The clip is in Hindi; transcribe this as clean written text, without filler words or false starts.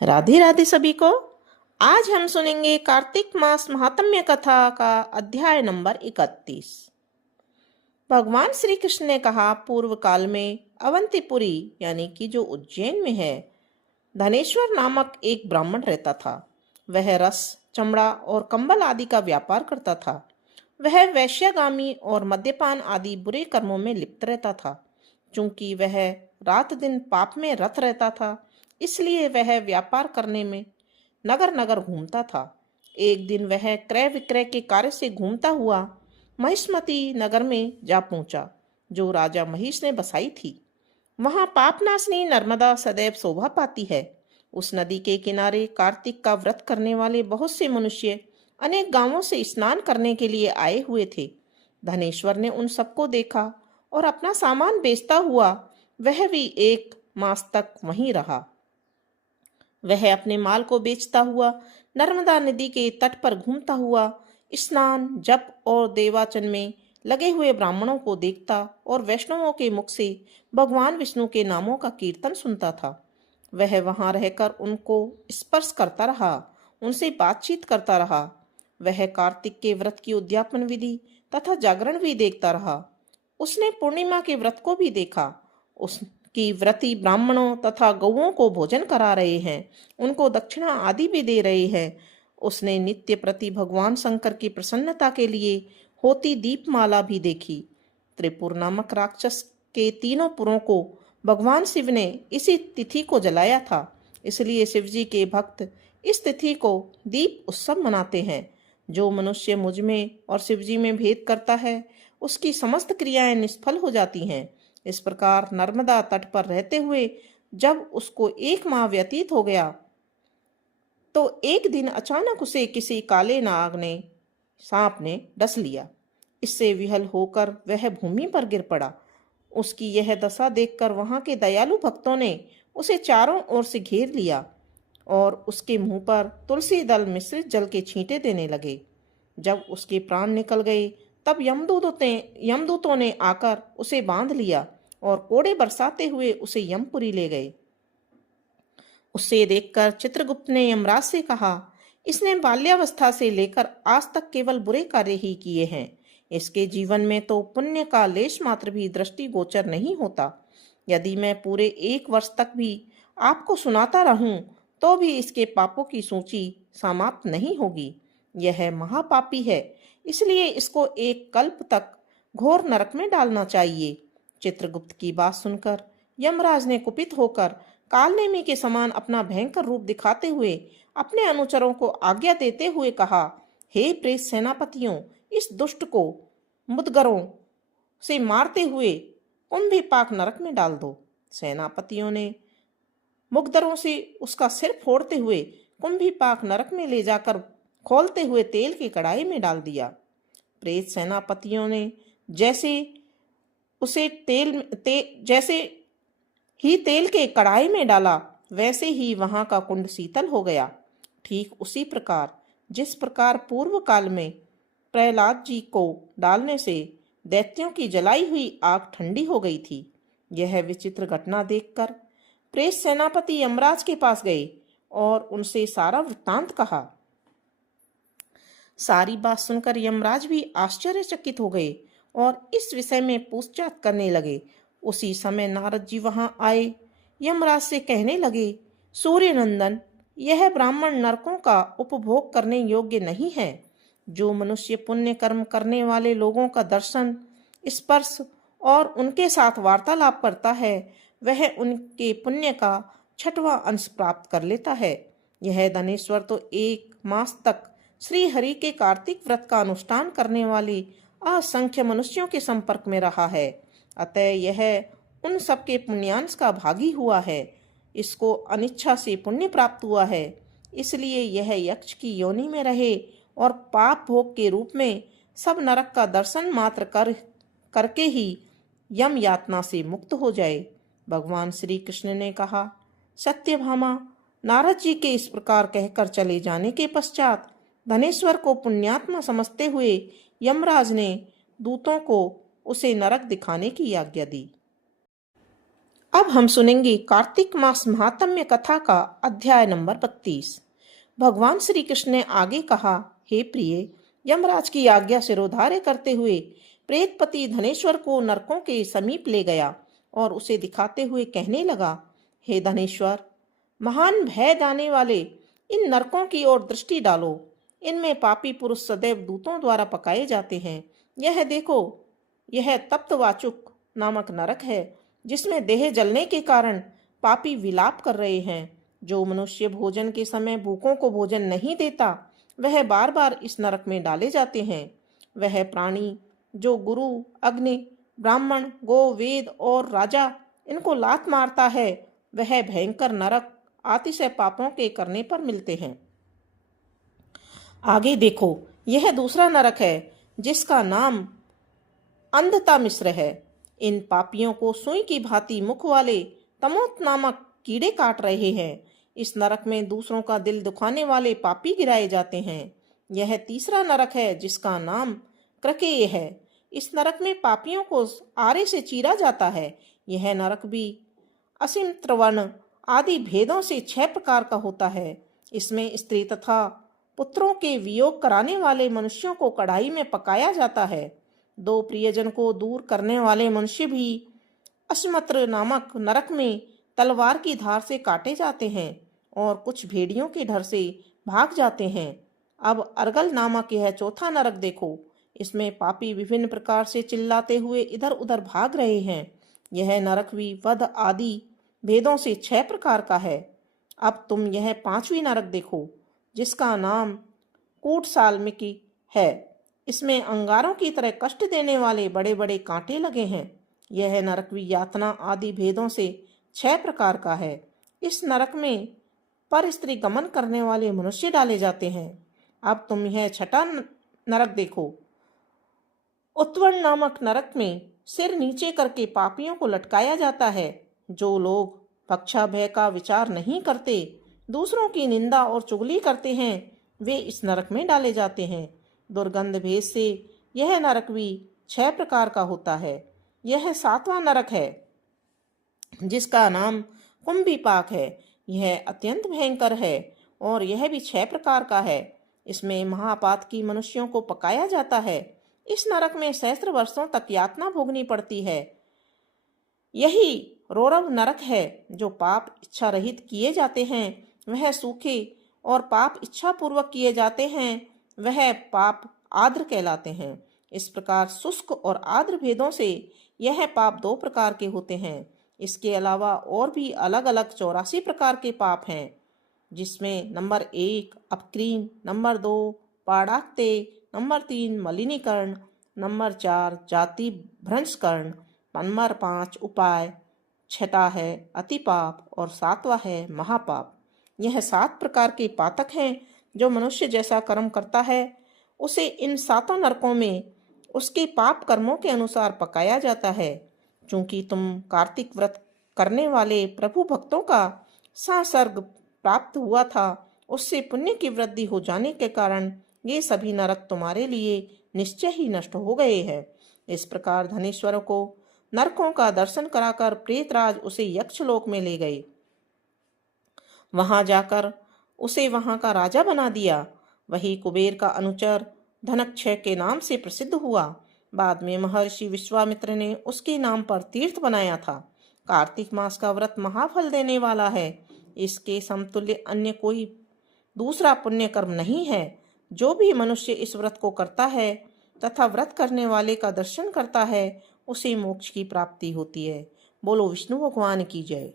राधे राधे सभी को। आज हम सुनेंगे कार्तिक मास महात्म्य कथा का अध्याय नंबर 31। भगवान श्री कृष्ण ने कहा, पूर्व काल में अवंतीपुरी यानी कि जो उज्जैन में है, धनेश्वर नामक एक ब्राह्मण रहता था। वह रस, चमड़ा और कंबल आदि का व्यापार करता था। वह वैश्यागामी और मद्यपान आदि बुरे कर्मों में लिप्त रहता था। चूंकि वह रात दिन पाप में रत रहता था, इसलिए वह व्यापार करने में नगर नगर घूमता था। एक दिन वह क्रय विक्रय के कार्य से घूमता हुआ महिष्मती नगर में जा पहुंचा, जो राजा महिष ने बसाई थी। वहां पापनाशनी नर्मदा सदैव शोभा पाती है। उस नदी के किनारे कार्तिक का व्रत करने वाले बहुत से मनुष्य अनेक गांवों से स्नान करने के लिए आए हुए थे। धनेश्वर ने उन सबको देखा और अपना सामान बेचता हुआ वह भी 1 मास तक वहीं रहा। वह अपने माल को बेचता हुआ नर्मदा नदी के तट पर घूमता हुआ स्नान, जप और देवाचन में लगे हुए ब्राह्मणों को देखता और वैष्णवों के मुख से भगवान विष्णु के नामों का कीर्तन सुनता था। वह वहां रहकर उनको स्पर्श करता रहा, उनसे बातचीत करता रहा। वह कार्तिक के व्रत की उद्यापन विधि तथा जागरण भी देखता रहा। उसने पूर्णिमा के व्रत को भी देखा। उसकी व्रती ब्राह्मणों तथा गौओं को भोजन करा रहे हैं, उनको दक्षिणा आदि भी दे रहे हैं। उसने नित्य प्रति भगवान शंकर की प्रसन्नता के लिए होती दीपमाला भी देखी। त्रिपुर नामक राक्षस के 3 पुरों को भगवान शिव ने इसी तिथि को जलाया था, इसलिए शिवजी के भक्त इस तिथि को दीप उत्सव मनाते हैं। जो मनुष्य मुझ में और शिवजी में भेद करता है, उसकी समस्त क्रियाएं निष्फल हो जाती हैं। इस प्रकार नर्मदा तट पर रहते हुए जब उसको 1 माह व्यतीत हो गया, तो एक दिन अचानक उसे किसी काले नाग ने, सांप ने डस लिया। इससे विहल होकर वह भूमि पर गिर पड़ा। उसकी यह दशा देखकर वहां के दयालु भक्तों ने उसे चारों ओर से घेर लिया और उसके मुंह पर तुलसी दल मिश्रित जल के छींटे देने लगे। जब उसके प्राण निकल गए, तब यमदूतों ने आकर उसे बांध लिया और कोड़े बरसाते हुए उसे यमपुरी ले गए। उसे देखकर चित्रगुप्त ने यमराज से कहा, इसने बाल्यावस्था से लेकर आज तक केवल बुरे कार्य ही किए हैं। इसके जीवन में तो पुण्य का लेश मात्र भी दृष्टिगोचर नहीं होता। यदि मैं पूरे 1 वर्ष तक भी आपको सुनाता रहूं, तो भी इसके पापों की सूची समाप्त नहीं होगी। यह महापापी है, इसलिए इसको 1 कल्प तक घोर नरक में डालना चाहिए। चित्रगुप्त की बात सुनकर यमराज ने कुपित होकर कालनेमी के समान अपना भयंकर रूप दिखाते हुए अपने अनुचरों को आज्ञा देते हुए कहा, हे प्रेत सेनापतियों, इस दुष्ट को मुदगरों से मारते हुए कुंभीपाक नरक में डाल दो। सेनापतियों ने मुगदरों से उसका सिर फोड़ते हुए कुंभीपाक नरक में ले जाकर खोलते हुए तेल की कढ़ाई में डाल दिया। प्रेत सेनापतियों ने जैसे ही तेल के कढ़ाई में डाला, वैसे ही वहां का कुंड शीतल हो गया। ठीक उसी प्रकार जिस प्रकार पूर्व काल में प्रहलाद जी को डालने से दैत्यों की जलाई हुई आग ठंडी हो गई थी। यह विचित्र घटना देखकर प्रेत सेनापति यमराज के पास गए और उनसे सारा वृत्तांत कहा। सारी बात सुनकर यमराज भी आश्चर्यचकित हो गए और इस विषय में पूछताछ करने लगे। उसी समय नारद जी वहां आए। यमराज से कहने लगे, सूर्य नंदन, यह ब्राह्मण नरकों का उपभोग करने योग्य नहीं है। जो मनुष्य पुण्य कर्म करने वाले लोगों का दर्शन, स्पर्श और उनके साथ वार्तालाप करता है, वह उनके पुण्य का 6वां अंश प्राप्त कर लेता है। यह धनेश्वर तो 1 मास तक श्री हरि के कार्तिक व्रत का अनुष्ठान करने वाले असंख्य मनुष्यों के संपर्क में रहा है, अतः यह उन सबके पुण्यांश का भागी हुआ है। इसको अनिच्छा से पुण्य प्राप्त हुआ है, इसलिए यह यक्ष की योनि में रहे और पाप भोग के रूप में सब नरक का दर्शन मात्र करके ही यम यातना से मुक्त हो जाए। भगवान श्री कृष्ण ने कहा, सत्यभामा, नारद जी के इस प्रकार कहकर चले जाने के पश्चात धनेश्वर को पुण्यात्मा समझते हुए यमराज ने दूतों को उसे नरक दिखाने की आज्ञा दी। अब हम सुनेंगे कार्तिक मास महात्म्य कथा का अध्याय नंबर 32। भगवान श्री कृष्ण ने आगे कहा, हे प्रिय, यमराज की आज्ञा सिरोधार्य करते हुए प्रेतपति धनेश्वर को नरकों के समीप ले गया और उसे दिखाते हुए कहने लगा, हे धनेश्वर, महान भय जाने वाले इन नरकों की ओर दृष्टि डालो। इनमें पापी पुरुष सदैव दूतों द्वारा पकाए जाते हैं। यह देखो, यह तप्तवाचुक नामक नरक है, जिसमें देह जलने के कारण पापी विलाप कर रहे हैं। जो मनुष्य भोजन के समय भूखों को भोजन नहीं देता, वह बार बार इस नरक में डाले जाते हैं। वह प्राणी जो गुरु, अग्नि, ब्राह्मण, गो, वेद और राजा इनको लात मारता है, वह भयंकर नरक अतिशय पापों के करने पर मिलते हैं। आगे देखो, यह दूसरा नरक है, जिसका नाम अंधता मिश्र है। इन पापियों को सुई की भांति मुख वाले तमोत नामक कीड़े काट रहे हैं। इस नरक में दूसरों का दिल दुखाने वाले पापी गिराए जाते हैं। यह तीसरा नरक है, जिसका नाम क्रकेय है। इस नरक में पापियों को आरे से चीरा जाता है। यह नरक भी असीम त्रिवर्ण आदि भेदों से 6 प्रकार का होता है। इसमें स्त्री तथा पुत्रों के वियोग कराने वाले मनुष्यों को कढ़ाई में पकाया जाता है। 2 प्रियजन को दूर करने वाले मनुष्य भी अश्मत्र नामक नरक में तलवार की धार से काटे जाते हैं और कुछ भेड़ियों के डर से भाग जाते हैं। अब अर्गल नामक यह चौथा नरक देखो। इसमें पापी विभिन्न प्रकार से चिल्लाते हुए इधर उधर भाग रहे हैं। यह नरक भी वध आदि भेदों से 6 प्रकार का है। अब तुम यह 5वीं नरक देखो, जिसका नाम कूटसाल्मिकी है। इसमें अंगारों की तरह कष्ट देने वाले बड़े बड़े कांटे लगे हैं। यह नरक भी यातना आदि भेदों से 6 प्रकार का है। इस नरक में पर स्त्री गमन करने वाले मनुष्य डाले जाते हैं। अब तुम यह 6ठा नरक देखो। उत्वर्ण नामक नरक में सिर नीचे करके पापियों को लटकाया जाता है। जो लोग पक्षाभय का विचार नहीं करते, दूसरों की निंदा और चुगली करते हैं, वे इस नरक में डाले जाते हैं। दुर्गंध भेद से यह नरक भी 6 प्रकार का होता है। यह 7वां नरक है, जिसका नाम कुंभीपाक है। यह अत्यंत भयंकर है और यह भी 6 प्रकार का है। इसमें महापातकी मनुष्यों को पकाया जाता है। इस नरक में सहस्त्र वर्षों तक यातना भोगनी पड़ती है। यही रौरव नरक है। जो पाप इच्छा रहित किए जाते हैं, वह सूखे, और पाप इच्छा पूर्वक किए जाते हैं, वह पाप आर्द्र कहलाते हैं। इस प्रकार शुष्क और आर्द्र भेदों से यह पाप 2 प्रकार के होते हैं। इसके अलावा और भी अलग अलग 84 प्रकार के पाप हैं, जिसमें नंबर 1 अपक्रीन, नंबर 2 पाड़ाक्ते, नंबर 3 मलिनीकरण, नंबर 4 जाति भ्रंशकरण, नंबर 5 उपाय, 6ठा है अतिपाप और 7वां है महापाप। यह 7 प्रकार के पातक हैं। जो मनुष्य जैसा कर्म करता है, उसे इन 7 नरकों में उसके पाप कर्मों के अनुसार पकाया जाता है। चूंकि तुम कार्तिक व्रत करने वाले प्रभु भक्तों का संसर्ग प्राप्त हुआ था, उससे पुण्य की वृद्धि हो जाने के कारण ये सभी नरक तुम्हारे लिए निश्चय ही नष्ट हो गए हैं। इस प्रकार धनेश्वर को नरकों का दर्शन कराकर प्रेतराज उसे यक्षलोक में ले गए। वहां जाकर उसे वहां का राजा बना दिया। वही कुबेर का अनुचर धनक्षय के नाम से प्रसिद्ध हुआ। बाद में महर्षि विश्वामित्र ने उसके नाम पर तीर्थ बनाया था। कार्तिक मास का व्रत महाफल देने वाला है। इसके समतुल्य अन्य कोई दूसरा पुण्य कर्म नहीं है। जो भी मनुष्य इस व्रत को करता है तथा व्रत करने वाले का दर्शन करता है, उसे मोक्ष की प्राप्ति होती है। बोलो विष्णु भगवान की जय।